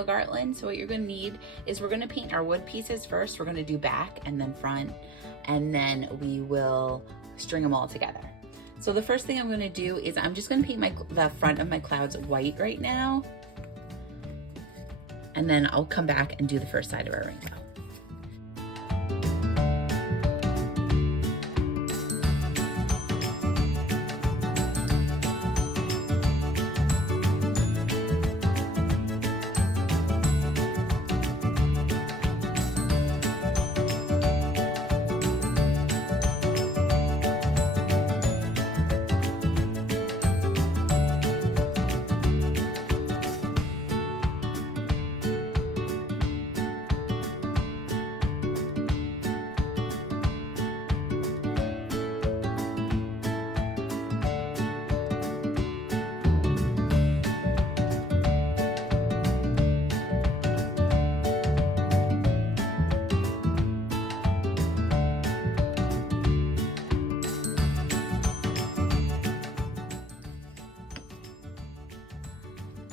Rainbow Garland. So what you're gonna need is we're gonna paint our wood pieces first. We're gonna do back and then front, and then we will string them all together. So the first thing I'm gonna do is I'm just gonna paint the front of my clouds white right now. And then I'll come back and do the first side of our rainbow.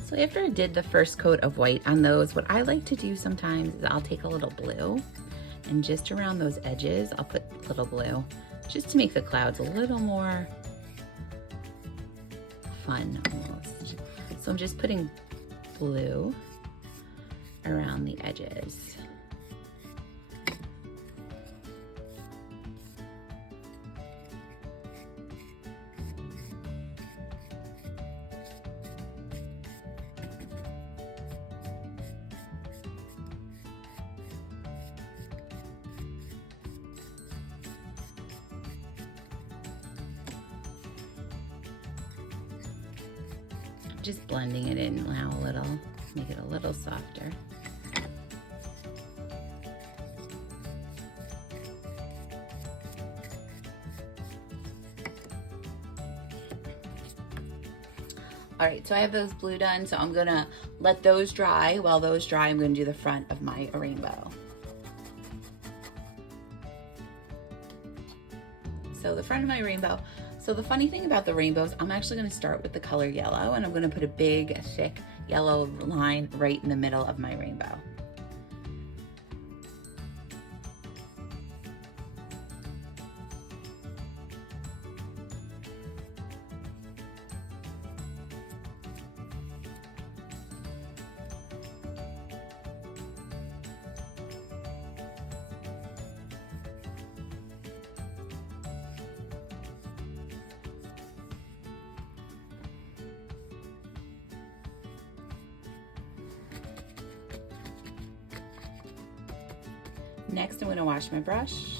So after I did the first coat of white on those, what I like to do sometimes is I'll take a little blue and just around those edges, I'll put a little blue just to make the clouds a little more fun almost. So I'm just putting blue around the edges. Just blending it in now a little, make it a little softer. All right, so I have those blue done, so I'm gonna let those dry. While those dry, I'm gonna do the front of my rainbow. So the front of my rainbow, so the funny thing about the rainbows, I'm actually gonna start with the color yellow, and I'm gonna put a big, thick yellow line right in the middle of my rainbow. Next, I'm going to wash my brush,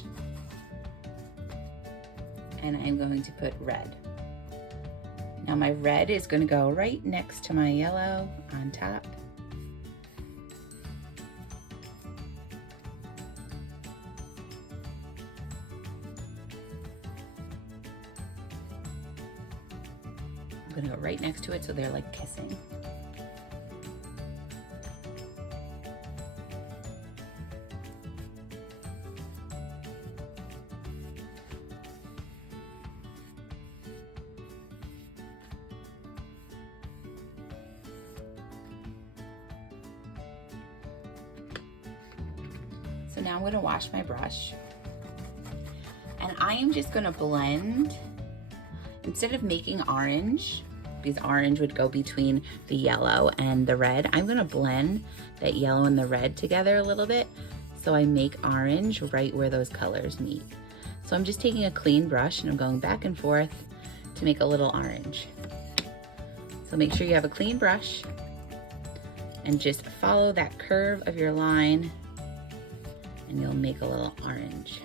and I'm going to put red. Now my red is going to go right next to my yellow on top. I'm going to go right next to it so they're like kissing. So now I'm going to wash my brush, and I am just going to blend, instead of making orange, because orange would go between the yellow and the red, I'm going to blend that yellow and the red together a little bit, so I make orange right where those colors meet. So I'm just taking a clean brush and I'm going back and forth to make a little orange. So make sure you have a clean brush and just follow that curve of your line, and you'll make a little orange.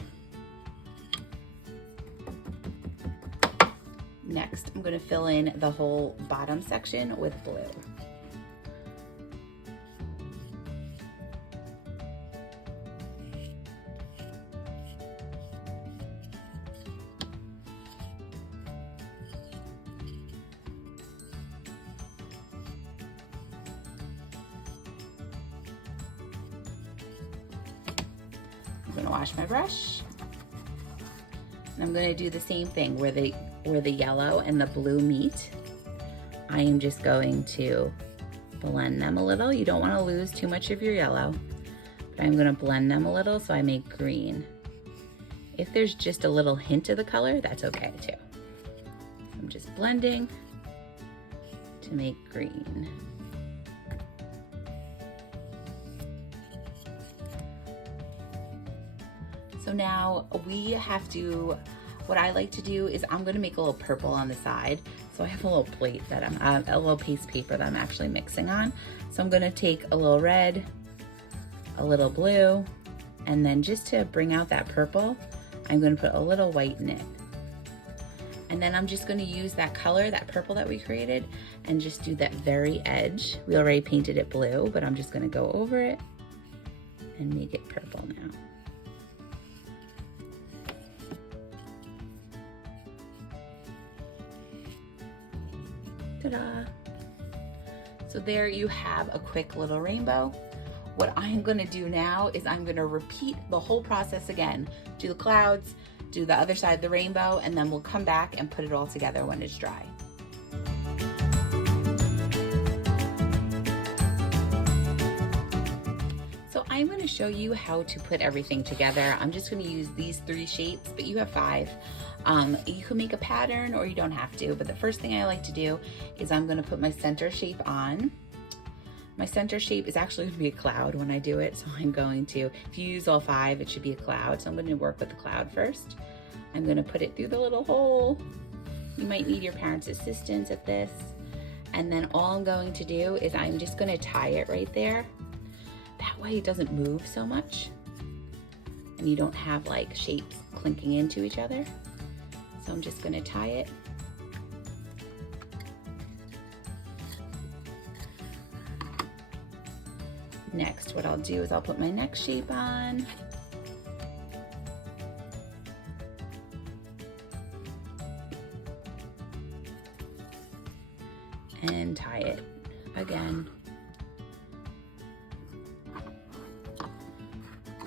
Next, I'm going to fill in the whole bottom section with blue. I'm going to wash my brush, and I'm going to do the same thing where the yellow and the blue meet. I am just going to blend them a little. You don't want to lose too much of your yellow, but I'm going to blend them a little so I make green. If there's just a little hint of the color, that's okay too. I'm just blending to make green. So now we have to, what I like to do is I'm gonna make a little purple on the side. So I have a little plate that a little piece of paper that I'm actually mixing on. So I'm gonna take a little red, a little blue, and then just to bring out that purple, I'm gonna put a little white in it. And then I'm just gonna use that color, that purple that we created, and just do that very edge. We already painted it blue, but I'm just gonna go over it and make it purple now. Ta-da! So there you have a quick little rainbow. What I'm gonna do now is I'm gonna repeat the whole process again. Do the clouds, do the other side of the rainbow, and then we'll come back and put it all together when it's dry. So I'm gonna show you how to put everything together. I'm just gonna use these 3 shapes, but you have 5. You can make a pattern or you don't have to, but the first thing I like to do is I'm gonna put my center shape on. My center shape is actually gonna be a cloud when I do it, so I'm going to, if you use all 5, it should be a cloud, so I'm gonna work with the cloud first. I'm gonna put it through the little hole. You might need your parents' assistance at this. And then all I'm going to do is I'm just gonna tie it right there. That way it doesn't move so much, and you don't have like shapes clinking into each other. So I'm just gonna tie it. Next, what I'll do is I'll put my next shape on. And tie it again.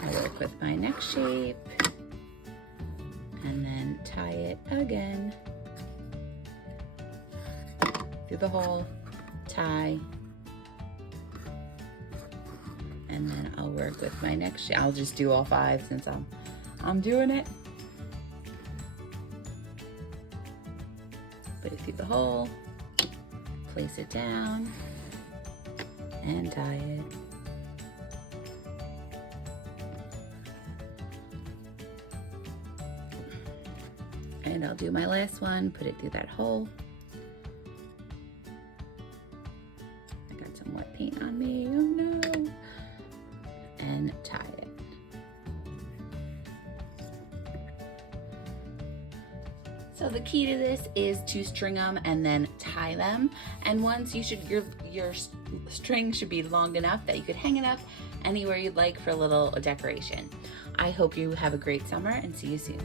I'll work with my next shape. And then tie it again through the hole, tie, and then I'll work with my next shape. I'll just do all 5 since I'm doing it. Put it through the hole, place it down, and tie it. And I'll do my last one, put it through that hole. I got some wet paint on me, oh no. And tie it. So the key to this is to string them and then tie them. And once your string should be long enough that you could hang it up anywhere you'd like for a little decoration. I hope you have a great summer and see you soon.